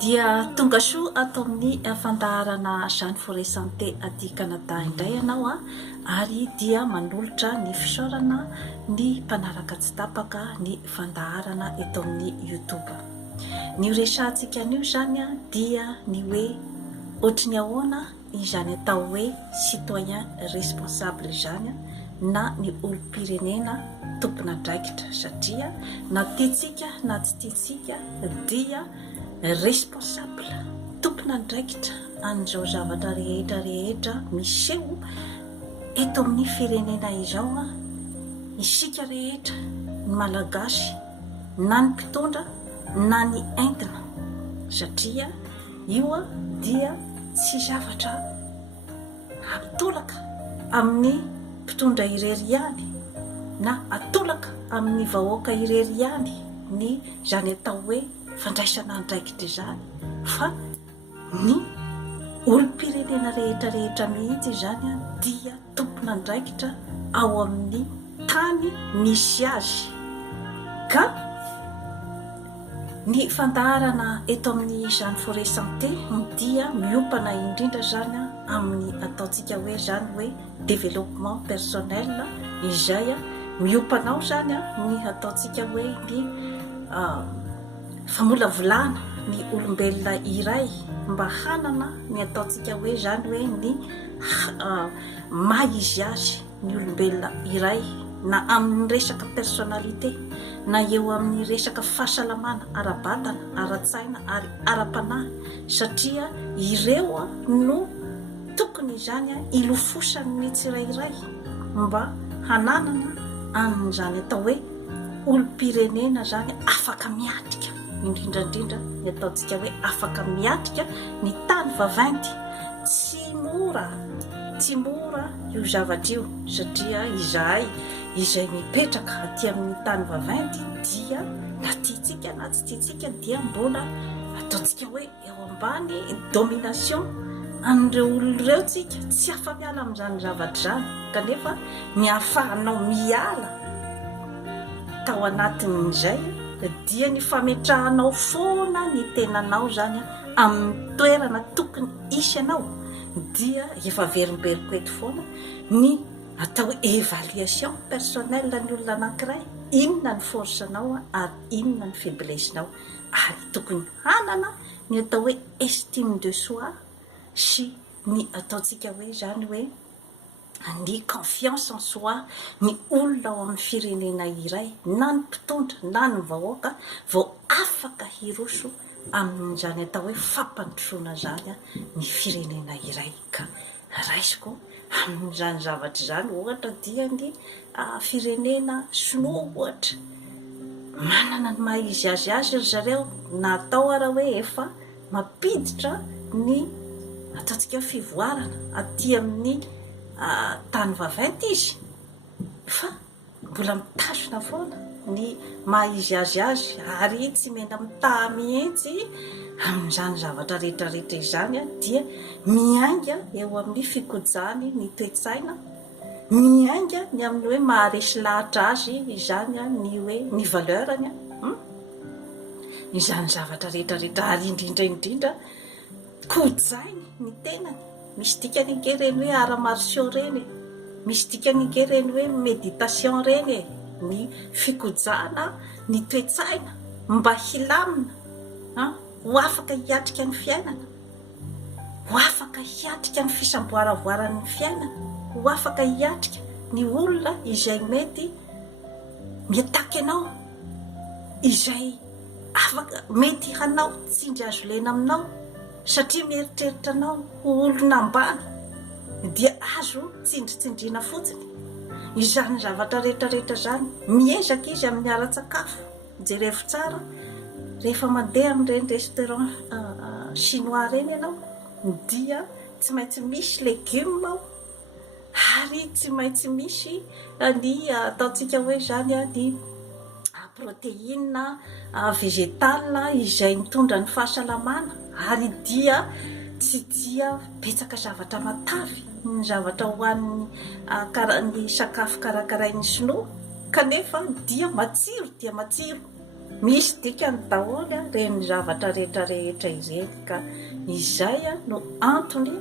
dia tonga soa atao amin'ny fandaharana Jeanne Forêt Santé aty Canada indray ianao ary dia manolotra ny fisaorana ny mpanaraka tsy tapaka ny fandaharana eto amin'ny YouTube. Ny resahantsika anio zany dia ny hoe ohatry ny ahoana izany atao hoe citoyen responsable izany na ny olom-pirenena tompona andraikitra, satria na tiantsika na tsy tiantsika dia responsable tompona andraikitra an'izao zavatra rehetra miseho eto amin'ny firenena izao isika rehetra ny malagasy na ny mpitondra na ny entina, satria io dia tsy zavatra atolaka amin'ny mpitondra irery ihany na atolaka amin'ny vahoaka irery ihany ny zany atao hoe fandraisana andraikitra izany, fa ny olom-pirenena rehetra mihitsy izany dia tompona andraikitra ao amin'ny tany misy azy. Ka ny fandaharana eto amin'ny Jeanne Forêt Santé dia miompana indrindra zany amin'ny ataontsika hoe zany hoe développement personnel, izay miompanao zany ny ataontsika hoe ny famolavolana ny olombelona iray mba hanana ny ataontsika hoe zany hoe ny maha izy azy ny olombelona iray, na amin'ny resaka personnalité na eo amin'ny resaka fahasalamana ara-batana, ara-tsaina ary ara-panahy, satria ireo no tokony izany ilofosan'ny tsirairay mba hananana an'izany atao hoe olom-pirenena zany afaka miatrika, indrindrandrindra ny ataontsika hoe afaka miatrika ny tany vaventy. Tsy mora io zavatra io, satria izay mipetraka aty amin'ny tany vaventy dia na tiantsika na tsy tiantsika dia mbola ataontsika hoe eo ambany domination an'ireo olon'ireo tsika, tsy afa-miala amin'izany zavatra zany, kanefa ny ahafahanao miala tao anatin'izay dia ny fametrahanao foana ny tenanao zany amin'ny toerana tokony isy anao, dia efa verimberiko eto foana ny atao évaluation personnelle ny olona anankiray, inona ny force-nao ary inona ny faiblesse-nao, ary tokony hanana ny atao hoe estime de soi sy ny ataontsika hoe zany hoe ny confiance en soi ny olona ao amin'ny firenena iray, na ny mpitondra na ny vahoaka vao afaka hiroso amin'izany atao hoe fampandrosoana zany ny firenena iray. Ka raisiko amin'izany zavatra zany ohatra dia ny firenena sinoa ohatra, manana ny maha izy azy ry zareo, natao ara hoe efa mampiditra ny ataontsika fivoarana aty amin'ny tany vaventy izy, fa mbola mitazona foana ny maha izy azy ary tsy mena mitaha mihitsy amin'izany zavatra rehetrarehetra izany dia miainga eo amin'ny fikojany ny toe-tsaina, miainga ny amin'ny hoe maharesy lahatra azy izany ny hoe ny valeurany izany zavatra rehetrarehetra, ary indrindra kojainy ny tenany. Misy dikany ike reny hoe arts martiaux reny, misy dikany ike reny hoe méditation reny, ny fikojana ny toe-tsaina mba hilamina ho afaka hiatrika ny fiainana, ho afaka hiatrika ny fisamboaravoaran'ny fiainana, ho afaka hiatrika ny olona izay mety miataky anao, izay afaka mety hanao tsindry azo lena aminao, satria mieritreritra anao ho olona ambany dia azo tsindritsindrina fotsiny. Izany zavatra rehetrarehetra zany miezaka izy amin'ny ara-tsakafo, jerevo tsara rehefa mandeha amin'ireny restaurant chinois reny ianao dia tsy maintsy misy legioma ary tsy maintsy misy ny ataontsika hoe zany ny protéine végétale izay mitondra ny fahasalamana, ary dia tsy dia betsaka zavatra matavy ny zavatra hoan'ny ny sakafo karakarain'ny sinoa, kanefa dia matsiro misy dikany daholo reny zavatra rehetrarehetra ireny ka izay no antony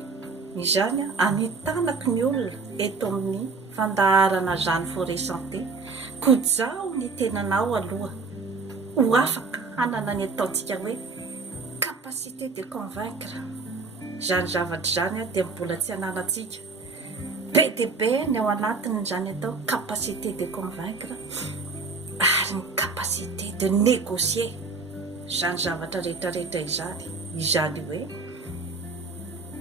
izany anitanako ny olona eto amin'ny fandaharana zany forêt santé kojaho ny tenanao aloha ho afaka hanana ny ataontsika hoe capacité de convaincre zany zavatra zany dia mbola tsy hananantsika be dia be ny ao anatiny zany atao capacité de convaincre ary ny capacité de négocier zany zavatra rehetrarehetra izany hoe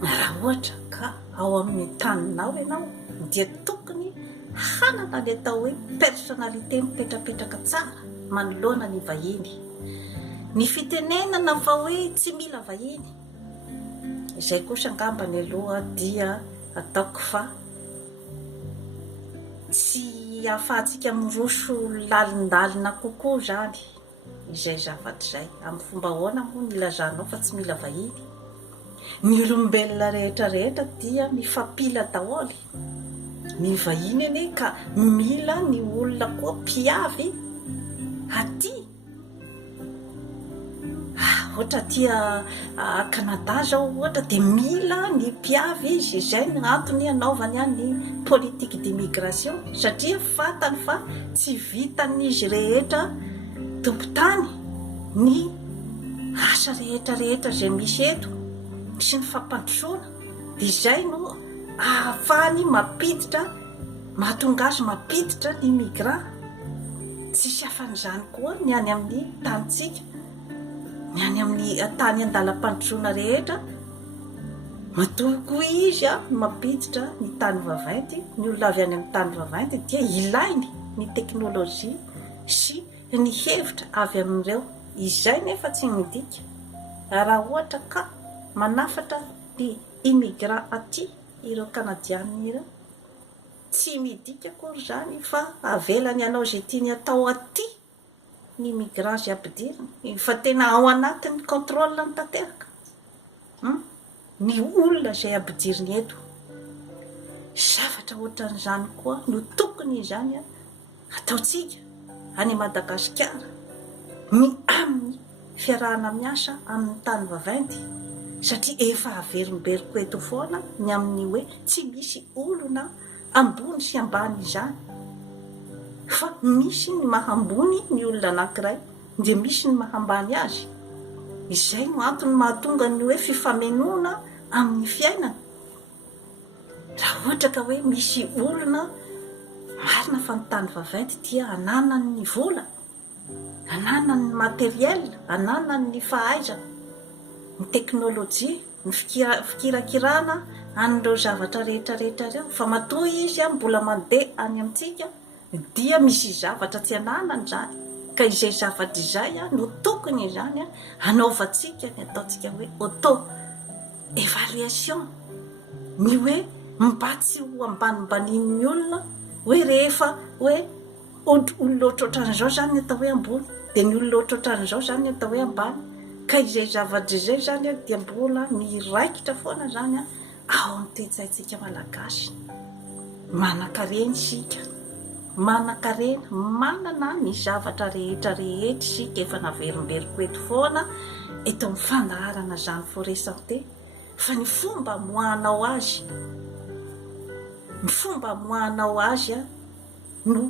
raha ohatra ka ao amin'ny taninao ianao dia tokony hanana ny atao hoe personnalité mipetrapetraka tsara manoloana ny vahiny. Ny fitenenana fa hoe tsy mila vahiny izay kosa angamba ny aloha dia ataoko fa tsy ahafahantsika miroso lalindalina kokoa zany izay zavatra izay amin'ny fomba ahoana moa ny ilazanao fa tsy mila vahiny. Ny olombelona rehetrarehetra dia mifampila daholo ny vahiny anie ka mila ny olona koa mpiavy aty ohatra tia Canada zao ohatra dia mila ny mpiavy izy izay ny antony anaovany ny politique d'immigration satria fantany fa tsy vitan'izy rehetra tompotany ny asa rehetrarehetra izay misy eto sy ny fampandrosoana dia izay no ahafahany mampiditra mahatonga azy mampiditra ny migrant tsisy hafan'izany koa ny any amin'ny tanitsika ny any amin'ny tany andalam-pandrosoana rehetra matoko izy mampiditra ny tany vavainty ny olona avy any amin'ny tany vavainty dia ilainy ny teknôlôjia sy ny hevitra avy amin'ireo izay nefa tsy midika raha ohatra ka manafatra ny immigrant aty ireo kanadiana ireo tsy midika akory zany fa avelany ianao zay tiany atao aty ny immigrant zay ampidiriny fa tena ao anatin'ny contrôle ny tanteraka ny olona zay ampidiriny eto zavatra ohatran'izany koa no tokony izany ataotsika any Madagasikara amin'ny fiarahana miasa amin'ny tany vavainty satria efa averimberiko eto foana ny amin'ny hoe tsy misy olona ambony sy ambany izany fa misy ny mahambony ny olona anankiray dia misy ny mahambany azy izay no antony mahatonga ny hoe fifamenoana amin'ny fiainana. Raha ohatra ka hoe misy olona marina fa ny tany vavainty dia ananany ny vola, ananany ny materiel, ananany ny fahaizana, ny teknôlôjia, ny fikirakirana an'ireo zavatra rehetrarehetra ireo fa matoa izy mbola mandeha any amintsika dia misy zavatra tsy ananany zany ka izay zavatra izay no tokony izany anaovantsika ny ataontsika hoe auto évaluation ny hoe mba tsy ho ambanimbaninin'ny olona hoe rehefa hoe olona ohatrohatran'izao zany ny atao hoe ambony dia ny olona ohatrohatran'izao zany ny atao hoe ambany ka izay zavatra izay zany dia mbola miraikitra foana zany ao amin'ny toe-tsaintsika malagasy. Manan-karena sika, manan-karena manana ny zavatra rehetrarehetra sika efa naverimberiko eto foana eto amin'ny fandaharana zany forêt santé fa ny fomba moahanao azy no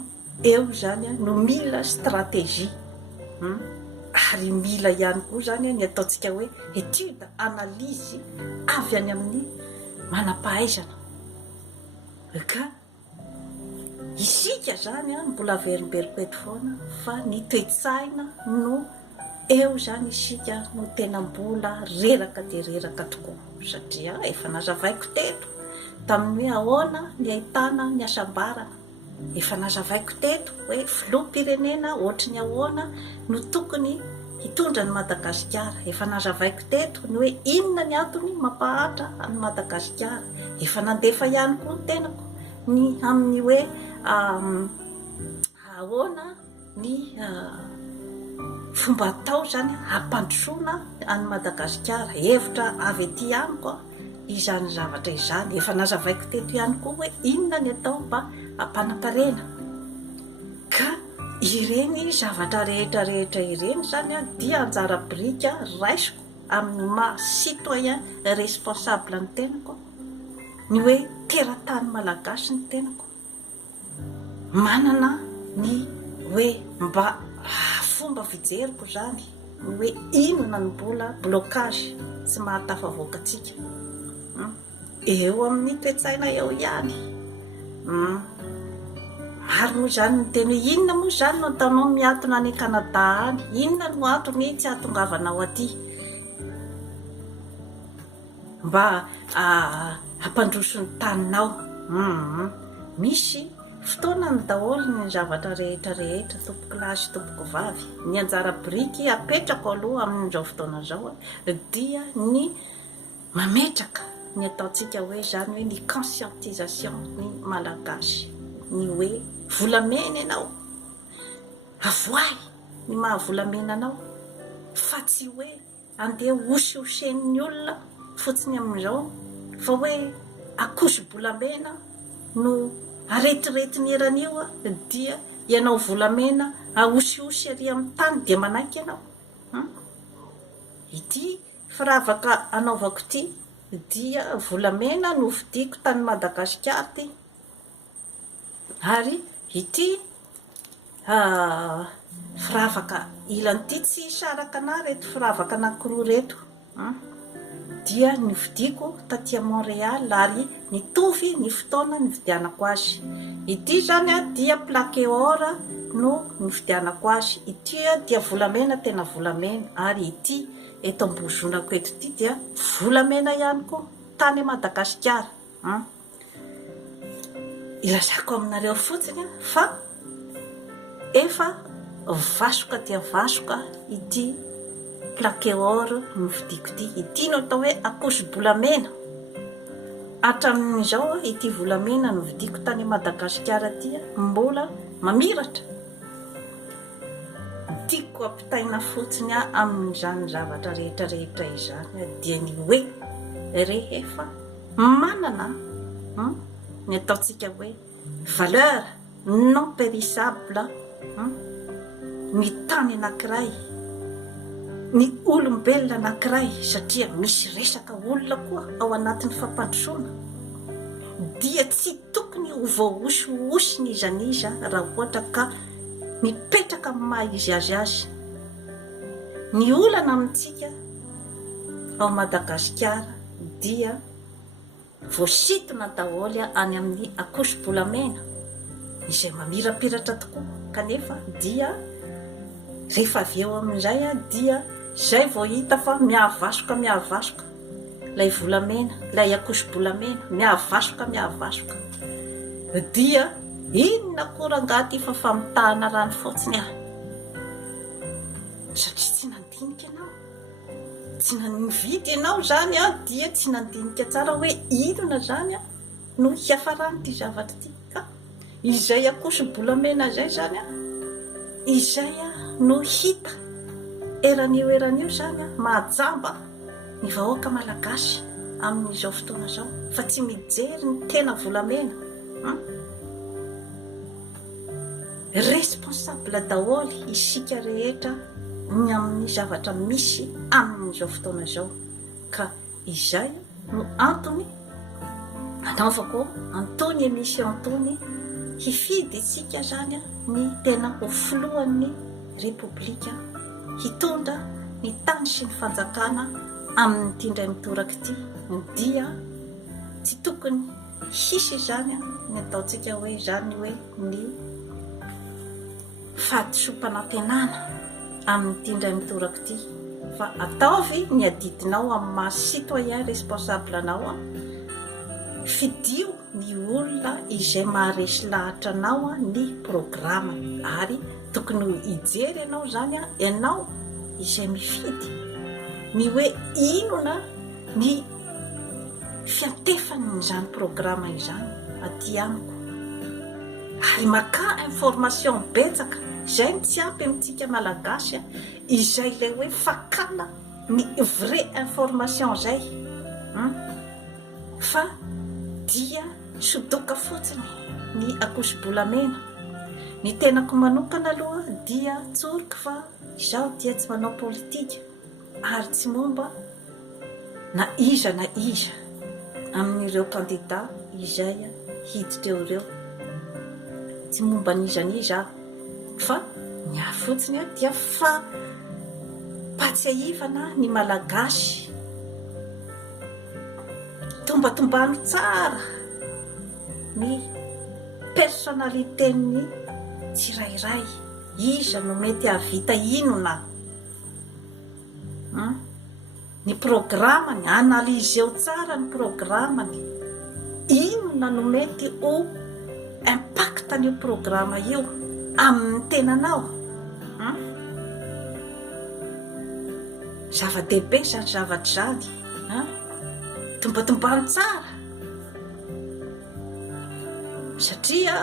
eo zany no mila stratégie ary mila ihany koa zany ny ataontsika hoe étude analyse avy any amin'ny manam-pahaizana ka isika zany mbola averimberiko eto foana fa ny toe-tsaina no eo zany isika no tena mbola reraka dia reraka tokoa satria efa nazavaiko teto tamin'ny hoe ahoana ny ahitana ny asambarana efa nazavaiko teto hoe filoham-pirenena ohatry ny ahoana no tokony hitondra ny Madagasikara, efa nazavaiko teto ny hoe inona ny antony mampahatra any Madagasikara, efa nandefa ihany koa ny tenako ny amin'ny hoe ahoana ny fomba atao zany hampandrosoana any Madagasikara, hevitra avy aty ihanyko izany zavatra izany efa nazavaiko teto ihany koa hoe inona ny atao mba hampanan-karena ka ireny zavatra rehetrarehetra ireny zany a dia anjara brika raisiko amin'ny maha citoyen responsable ny tenako, ny hoe teratany malagasy ny tenako manana ny hoe mba fomba fijeriko zany ny hoe inona ny mbola blocage tsy mahatafavoaka atsika eo amin'ny toetsaina eo ihany. Maro moa zany ny teny hoe inona moa zany no ataonao miatona any Canada any, inona no antony tsy ahatongavanao aty mba hampandroso ny taninao. Misy fotoana ny daholo ny zavatra rehetrarehetra tompoko lahy sy tompoko vavy. Ny anjara biriky apetrako aloha amin'izao fotoana zao dia ny mametraka ny ataontsika hoe zany hoe ny conscientisation ny malagasy, ny hoe volamena ianao, avoay ny mahavolamena anao fa tsy hoe andeha hososen'ny olona fotsiny amin'izao fa hoe akoso-bolamena no aretiretiny eran'io dia ianao volamena ahosiosy ary amin'ny tany dia manaiky ianao. Ity firavaka anaovako ity dia volamena no vidiko tany Madagasikara ty, ary ity firavaka ilan'ity tsy saraka ana reto firavaka anankiroa reto dia nividiko taty Montréal ary nitovy ny fotoana nividianako azy. Ity zany dia plaque or no nividianako azy, ity dia volamena tena volamena, ary ity eto ambozonako eto ity dia volamena ihany koa tany Madagasikara. Ilazako aminareo fotsiny fa efa vasoka dia vasoka ity plaque or nividiko ity. Ity no atao hoe akoso-bolamena. Hatramin'izao ity volamena no vidiko tany Madagasikara ty mbola mamiratra. Tiako ampitaina fotsiny amin'izany zavatra rehetrarehetra izany dia ny hoe rehefa manana ny ataontsika hoe valeur non périssable ny tany anankiray, ny olombelona anankiray, satria misy resaka olona koa ao anatin'ny fampandrosoana, dia tsy tokony ho voahosihosy ny iza niza raha ohatra ka mipetraka amin'ny maha izy azy azy. Ny olana amintsika ao Madagasikara dia voasitona daholo any amin'ny akoso-bolamena izay mamirapiratra tokoa, kanefa dia rehefa avy eo amin'izay dia zay vao hita fa miahavasoka lay volamena, lay akoso-bolamena miahavasoka dia inona korangaty fa famitahana rano fotsiny satria tsy nandinika ianao, tsy nividy ianao zany dia tsy nandinika tsara hoe inona zany no hiafarany ty zavatra ty. Ka izay akoso-bolamena zay zany izay no hita eran'io zany mahajamba ny vahoaka malagasy amin'izao fotoana zao, fa tsy mijery ny tena volamena. Responsable daholo isika rehetra ny amin'ny zavatra misy amin'izao fotoana zao, ka izay no antony anaovako antony émission antony hifidy isika zany ny tena ho filohan'ny repoblika hitondra ny tany sy ny fanjakana amin'ny tindray mitoraka ity, dia tsy tokony hisy zany ny ataontsika hoe zany hoe ny fahadisom-panantenana amin'ny tindray mitoraka ity, fa ataovy ny adidinao amin'ny maha citoyen responsable anao fidio ny olona izay maharesy lahatra anao ny programa, ary tokony hijery ianao zany ianao izay mifidy ny hoe inona ny fiantefan'izany programa izany aty amiko, ary maka information betsaka zay ny tsy ampy amintsika malagasy izay lay hoe fakana ny vrai information zay fa dia sodoka fotsiny ny akoso-bolamena ny tenako manokana aloha dia tsoroka fa izaho dia tsy manao politika ary tsy momba na iza amin'ireo candidat izay hiditra eo ireo, tsy momba nizaniza fa ny afotsiny dia fa patsiahivana ny malagasy tombatombano tsara ny personnalité-ny tsirairay, iza no mety havita inona ny programmany, analyseo tsara ny programmany, inona no mety ho impactan'io programma io amin'ny tenanao. Zava-dehibe zany zavatra zany, tombatombano tsara, satria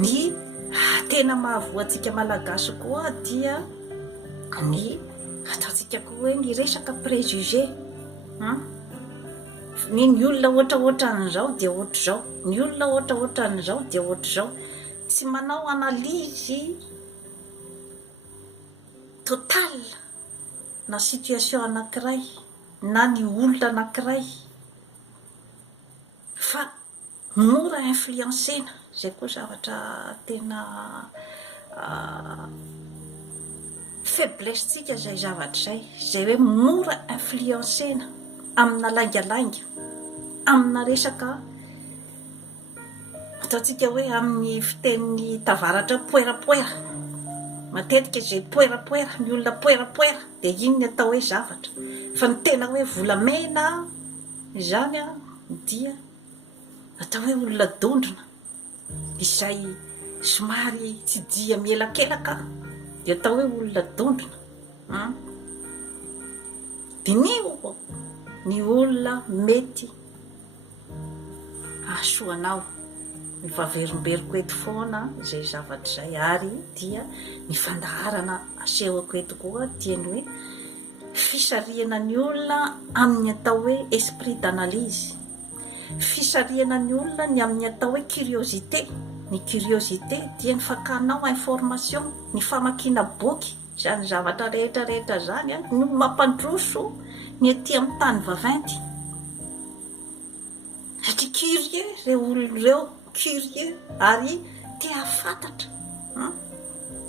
ny tena mahavoantsika malagasy koa dia ny ataontsika koa hoe ny resaka préjugé, ny olona ohatraohatran'izao dia ohatr'izao, ny olona ohatraohatran'izao dia ohatr'izao, tsy manao analyzy total na situation anankiray na ny olona anankiray, fa mora influencena. Zay koa zavatra tena faiblesse-tsika zay zavatra zay hoe mora influencena amina laingalainga, amina resaka ataontsika hoe amin'ny fitenin'ny tavaratra poerapoera, matetika zay poerapoera, ny olona poerapoera dia iny ny atao hoe zavatra, fa ny tena hoe volamena zany dia atao hoe olona dondrona izay somary tsy dia mielakelaka dia atao hoe olona dondrona. Dia ny olona mety ahasoanao ny fahaverimberiko eto foana zay zavatra zay, ary dia ny fandaharana asehoko eto koa dia ny hoe fisarihana ny olona amin'ny atao hoe esprit d'analyse, fisarihana ny olona ny amin'ny atao hoe curiosité. Ny curiosité dia ny fakanao information, ny famakiana boky, zany zavatra rehetrarehetra zany no mampandroso ny aty amin'ny tany vaventy, satria curieux reo olona reo, curieux ary tia fantatra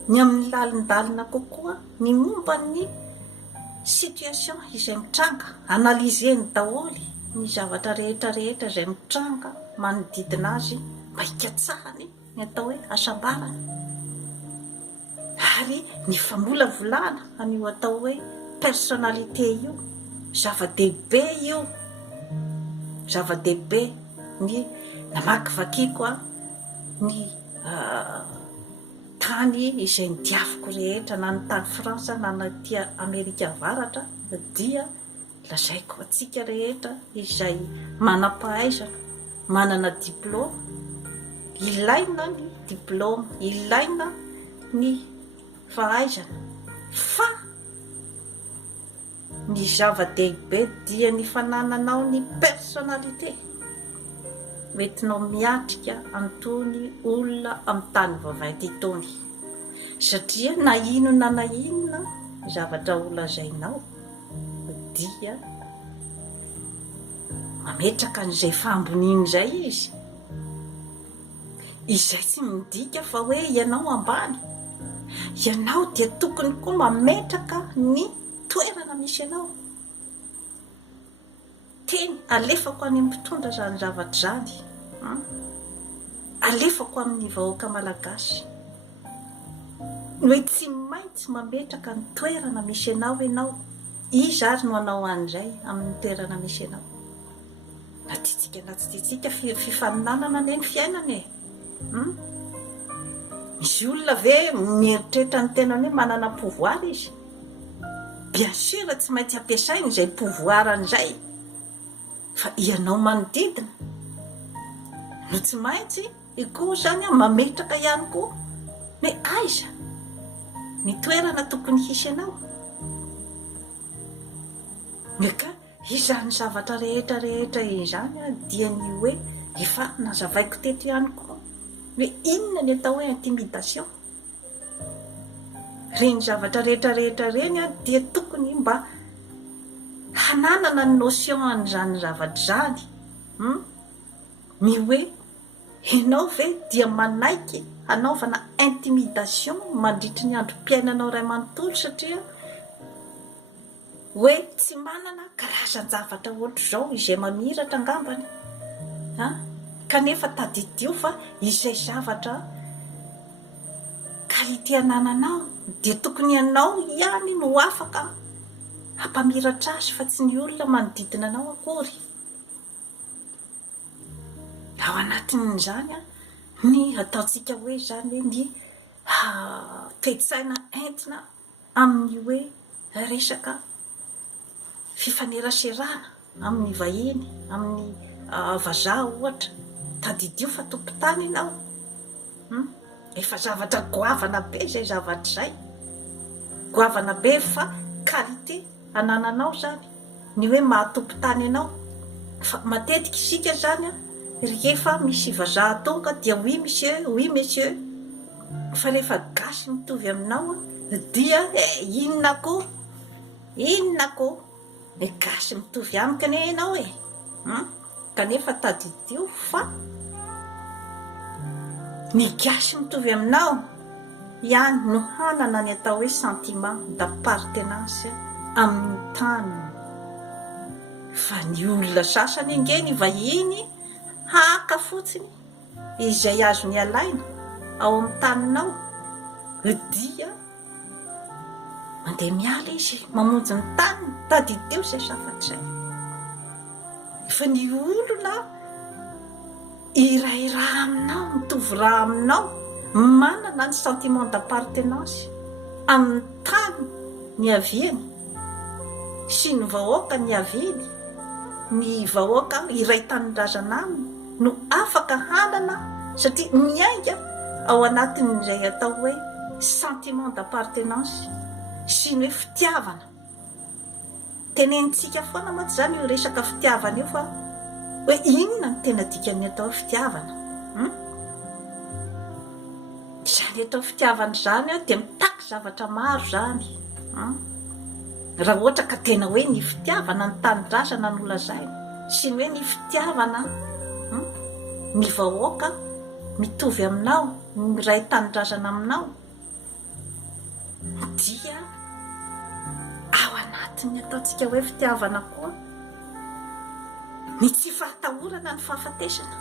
ny amin'ny lalindalina kokoa ny momba ny situation izay mitranga, analyseny daholy ny zavatra rehetrarehetra izay mitranga manodidina azy mba hikatsahany ny atao hoe asambarany, ary ny famolavolana an'io atao hoe personnalité io, zava-dehibe io, zava-dehibe ny namakivakiako ny tany izay nidiaviko rehetra, na ny tany Frantsa na ny tia Amerika avaratra, dia lazaiko atsika rehetra izay manam-pahaizana, manana diplôma, ilaina ny diplôma, ilaina ny fahaizana, fa ny zava-dehibe dia ny fanananao ny personnalité metinao miatrika antony olona amin'ny tany vaventy itony, satria na inona zavatra holazainao dia mametraka an'izay famboniny zay izy, izay tsy midika fa hoe ianao ambany, ianao dia tokony koa mametraka ny toerana misy ianao. Teny alefako any amin'ny mpitondra zany zavatra zany, alefako amin'ny vahoaka malagasy ny hoe tsy maintsy mametraka ny toerana misy ianao, iza ary no anao an'izay amin'ny toerana misy ianao, na tiatsika na tsy tiatsika fifaninanana ane ny fiainana misy olona ve mieritreritra ny tena hoe manana pouvoir izy, bien sûr tsy maintsy ampiasainy izay pouvoir an'izay, fa ianao manodidina no tsy maintsy ikoa zany mametraka ihany koa hoe aiza ny toerana tokony hisy ianao, meka izany zavatra rehetrarehetra izany dia ny hoe efa nazavaiko teto ihany koa hoe inona ny atao hoe intimidation. Reny zavatra rehetrarehetra reny a dia tokony mba hananana ny notion an'izany zavatra zany. Ny hoe ianao ve dia manaiky hanaovana intimidation mandritry ny androm-piainanao iray manontolo, satria hoe tsy manana karazan-javatra ohatr'izao izay mamiratra angambany kanefa tadidio fa izay zavatra kalite anananao dia tokony ianao ihany no afaka hampamiratra azy fa tsy ny olona manodidina anao akory. Ao anatin'izany ny ataontsika hoe zany hoe ny toe-tsaina entina amin'ny hoe resaka fifaneraserana amin'ny vahiny, amin'ny vazaha ohatra. Tadidio fa tompon-tany ianao, efa zavatra goavana be zay zavatra zay, goavana be fa kalite anananao zany ny hoe mahatompon-tany ianao. Fa matetika isika zany rehefa misy vazaha tonga dia oui monsieur, oui monsieur, fa rehefa gasy mitovy aminao dia inona koa gasy mitovy amiko ane ianao kanefa tadidio fa ny gasy mitovy aminao ihany no hanana ny atao hoe sentiment d'appartenance amin'ny tany. Fa ny olona sasany ange ny vahiny haka fotsiny izay azo ny alaina ao amin'ny taninao dia mandeha miala izy mamonjy ny taniny. Tadidio zay safatray. Fa ny olona iray raha aminao, mitovy raha aminao, manana ny sentiment d'appartenance amin'ny tany ny aviany sy ny vahoaka ny aviany, ny vahoaka iray tanindrazana aminy no afaka hanana satria miainga ao anatin'izay atao hoe sentiment d'appartenance sy ny hoe fitiavana. Tenenitsika foana moa zany io resaka fitiavana io fa hoe inona ny tena dikan'ny atao fitiavana. Zany atao fitiavana zany dia mitaky zavatra maro zany. Raha ohatra ka tena hoe ny fitiavana ny tanindrazana no lazaina sy ny hoe ny fitiavana ny vahoaka mitovy aminao, ny ray tanindrazana aminao, dia ao anatin'ny ataontsika hoe fitiavana koa ny tsy fahatahorana ny fahafatesana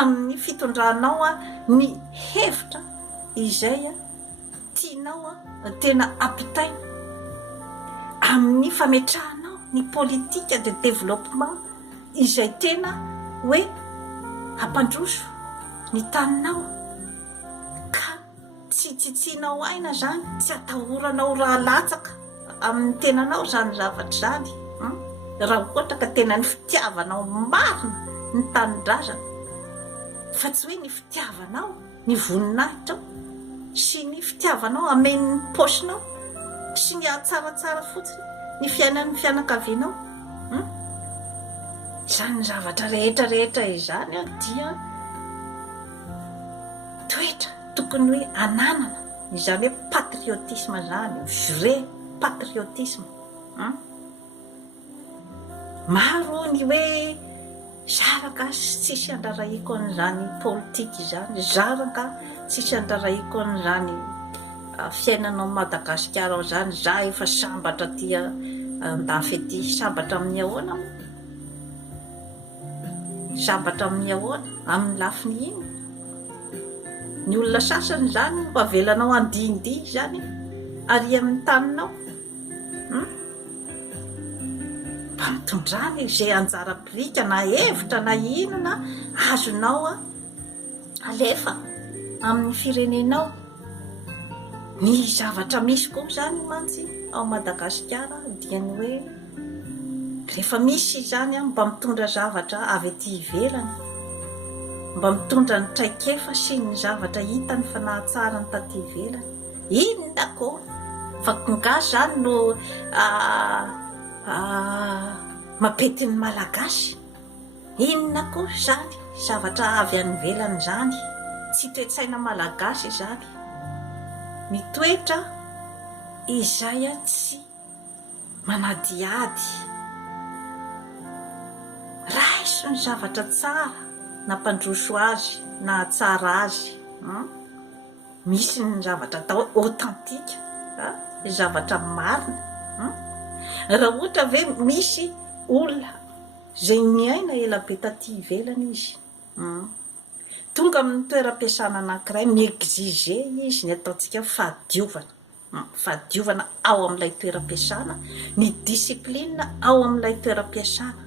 amin'ny fitondranao ny hevitra izay tianao tena ampitaina amin'ny fametrahanao ny politika de développement izay tena hoe hampandroso ny taninao, ka tsy tsitsianao aina zany, tsy atahoranao raha latsaka amin'ny tenanao zany zavatra zany. Raha ohatra ka tena ny fitiavanao marina ny tanindrazana, fa tsy hoe ny fitiavanao ny voninahitrao sy ny fitiavanao amen'ny posinao sy ny atsaratsara fotsiny ny fiainan'ny fianakavianao. Zany zavatra rehetrarehetra izany dia toetra tokony hoe ananana izany hoe patriotisme zany, vrai patriotisme. Maro ny hoe zaraka tsisy andraraiko an'izany politika izany, zaraka tsisy andraraiko an'izany fiainanao Madagasikara ao zany. Za efa sambatra tia andafy ety, sambatra amin'ny ahoana, sambatra amin'ny ahoana amin'ny lafiny iny. Ny olona sasany zany mba avelanao andindy zany ary amin'ny taninao mba mitondrany izay anjara-pirika na hevitra na inona azonao alefa amin'ny firenenao. Ny zavatra misy koa zany mantsy ao Madagasikara dia ny hoe rehefa misy zany mba mitondra zavatra avy ety ivelany, mba mitondra ny traikefa sy ny zavatra hita ny fanahatsara ny taty ivelany, inona koa fa kongasy zany no mapety ny malagasy. Inona koa zany zavatra avy any velany zany, tsy toetsaina malagasy zany. Mitoetra izay tsy manadiady. Raiso ny zavatra tsara, na mpandroso azy na tsara azy. Misy ny zavatra atao authentique, zavatra marina. Raha ohatra ve misy olona zay miaina ela be taty ivelany izy, tonga amin'ny toeram-piasana anankiray miexige izy ny ataontsika fahadiovana ao amin'ilay toeram-piasana, ny discipline ao amin'ilay toeram-piasana,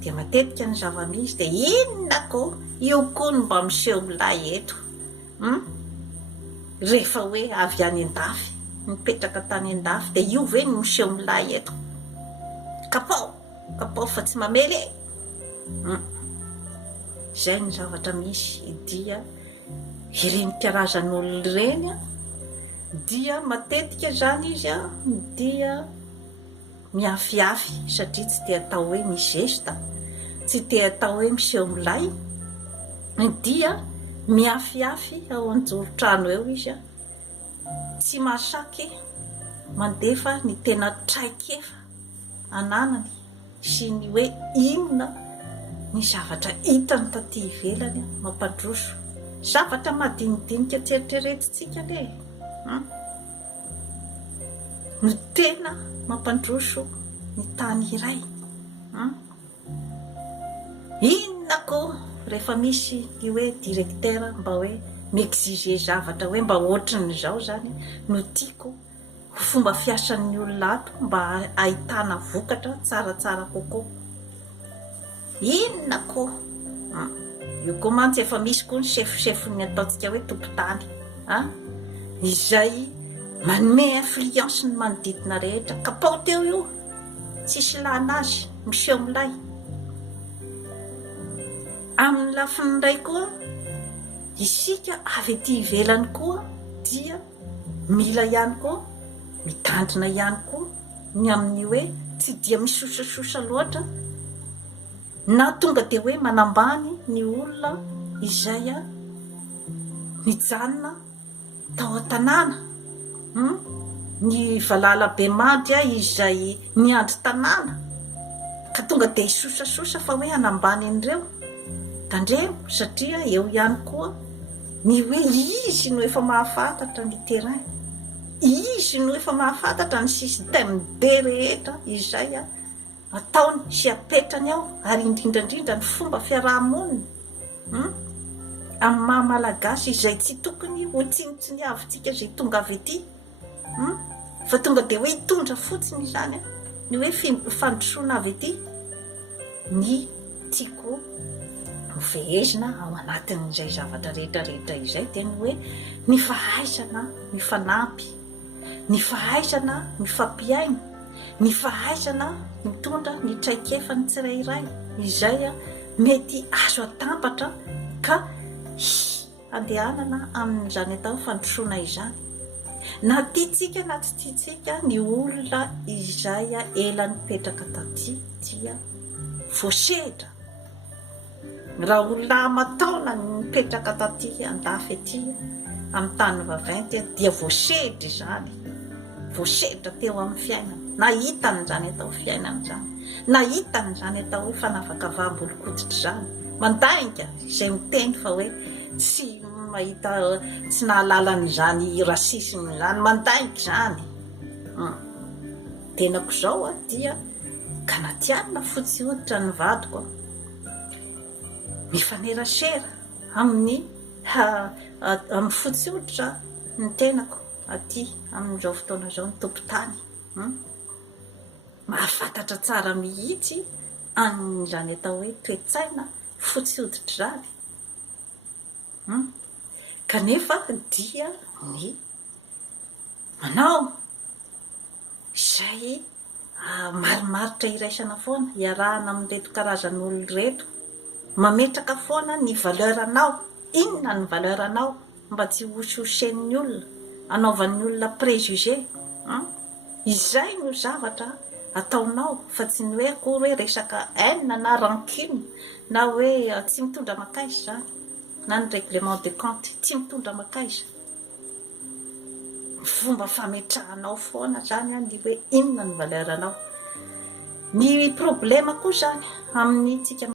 dia matetika ny zava-misy dia inona ko io koa no mba miseho milay eto. Rehefa hoe avy any an-dafy, mipetraka tany an-dafy, dia io ve no miseho milay eto? Kapao fa tsy mamely. Zay ny zavatra misy. Dia ireny mpiarazan'olona ireny dia matetika zany izy dia miafiafy, satria tsy te atao hoe mizesta, tsy te atao hoe miseho milay, dia miafiafy ao an-joro-trano eo izy tsy masaky mandefa ny tena traikefa ananany sy ny hoe inona ny zavatra hitany taty ivelany mampandroso. Zavatra madinidinika tsy eritreretintsika le no tena mampandroso ny tany iray. Inona ko rehefa misy ny hoe directeur mba hoe miexige zavatra hoe mba ohatrin'izao zany no tiako fomba fiasan'ny olona ato mba ahitana vokatra tsaratsara kokoa. Inona ko io koa mantsy efa misy koa ny chef-ny ataontsika hoe tompon-tany izay manome influence ny manodidina rehetra. Kapao teo io, tsisy lanazy, miseho milay. Amin'ny lafiny iray koa, isika avy ety ivelany koa dia mila ihany koa mitandrina ihany koa ny amin'ny hoe tsy dia misosasosa loatra, na tonga dia hoe manambany ny olona izay mijanona tao an-tanàna, ny valala-be mady izay miandry tanàna, ka tonga dia isosasosa fa hoe hanambany an'ireo tandremo, satria eo ihany koa ny hoe izy no efa mahafantatra ny terrain, izy no efa mahafantatra ny système be rehetra izay ataony sy apetrany ao, ary indrindrandrindra ny fomba fiarahamonina amin'ny maha-malagasy izay tsy tokony ho tsinotsiniavintsika zay tonga avy ety, fa tonga dia hoe hitondra fotsiny izany ny hoe fandrosoana avy ety. Ny tiako fehezina ao anatin'izay zavatra rehetrarehetra izay dia ny hoe ny fahaizana mifanampy, ny fahaizana mifampiaina, ny fahaizana mitondra ny traikefa ny tsirairay izay mety azo atambatra ka andehanana amin'izany atao fandrosoana izany. Na tiatsika na tsy tiatsika, ny olona izay ela nipetraka taty dia voasehitra. Raha olona mataona nipetraka taty an-dafy ety amin'ny tany vaventy dia voasehitra izany, voasehitra teo amin'ny fiainana. Nahitany zany atao fiainana zany, nahitany zany atao hoe fanavakavaham-bolokoditra zany. Mandainga izay miteny fa hoe tsy mahita, tsy nahalalan'izany rasisme zany, mandainga zany. Tenako zao dia kanadianina fotsy hoditra ny vadiko, mifanerasera amin'ny fotsy hoditra ny tenako aty amin'izao fotoana zao ny tompon-tany. Mahafantatra tsara mihitsy an'izany atao hoe toe-tsaina fotsy hoditra zany. Kanefa dia ny manao izay marimaritra iraisana foana, iarahana amin'reto karazan'olo reto, mametraka foana ny valeuranao. Inona ny valeuranao mba tsy hososen'ny olona, anaovan'ny olona préjugé. Izay no zavatra ataonao fa tsy ny hoe akory hoe resaka haine na rancune na hoe tsy mitondra makaizy zany na ny règlement de compte tsy mitondra makaizy. Fomba fametrahanao foana zany ny hoe inona ny valeranao. Ny problema koa zany amin'ntsika